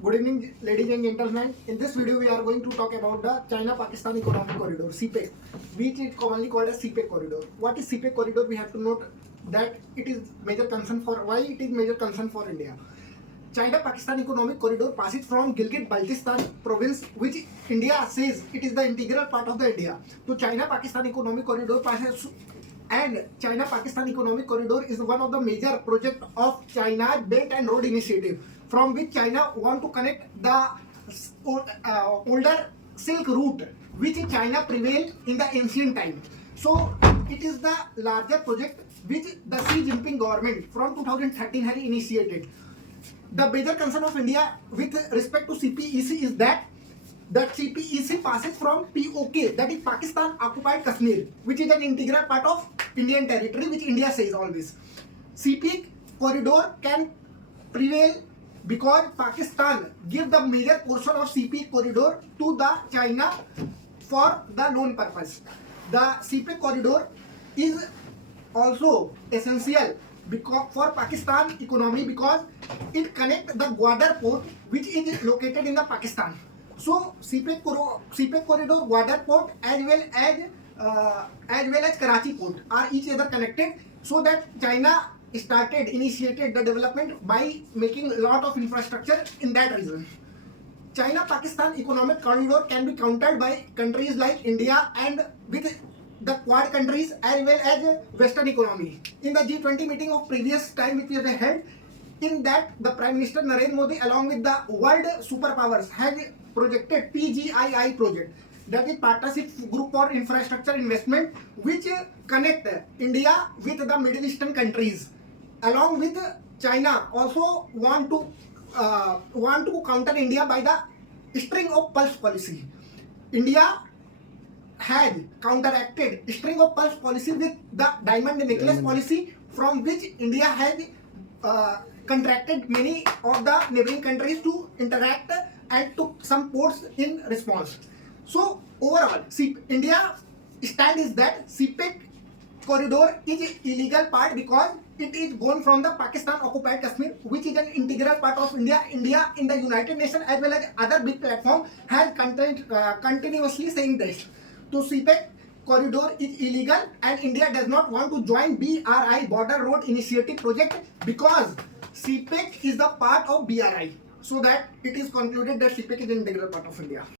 Good evening, ladies and gentlemen. In this video, we are going to talk about the China-Pakistan Economic Corridor (CPEC), which is commonly called as CPEC corridor. What is CPEC corridor? We have to note that it is major concern for why it is major concern for India. China-Pakistan Economic Corridor passes from Gilgit-Baltistan province, which India says it is the integral part of the India. So China-Pakistan Economic Corridor passes, and China-Pakistan Economic Corridor is one of the major project of China's Belt and Road Initiative, from which China want to connect the older Silk Route, which China prevailed in the ancient time. So it is the larger project which the Xi Jinping government from 2013 had initiated. The major concern of India with respect to CPEC is that CPEC passes from POK, that is Pakistan occupied Kashmir, which is an integral part of Indian territory, which India says always. CPEC corridor can prevail because Pakistan give the major portion of CPEC corridor to the China for the loan purpose. The CPEC corridor is also essential because for Pakistan economy, because it connects the Gwadar port, which is located in the Pakistan. So CPEC corridor, Gwadar port as well as Karachi port are each other connected, so that China initiated the development by making a lot of infrastructure in that region. China-Pakistan economic corridor can be countered by countries like India and with the Quad countries as well as Western economy. In the G20 meeting of previous time which we have held, in that the Prime Minister Narendra Modi along with the world superpowers had projected PGII project, that is Partnership Group for Infrastructure Investment, which connect India with the Middle Eastern countries. Along with China also want to counter India by the string of pulse policy. India had counteracted string of pulse policy with the diamond necklace policy, from which India had contracted many of the neighboring countries to interact and took some ports in response. So overall, India stand is that CPEC corridor is illegal part because it is gone from the Pakistan occupied Kashmir, which is an integral part of India. India in the United Nations as well as other big platform has continuously saying this. So CPEC corridor is illegal and India does not want to join BRI, Border Road Initiative project, because CPEC is the part of BRI. So that it is concluded that CPEC is an integral part of India.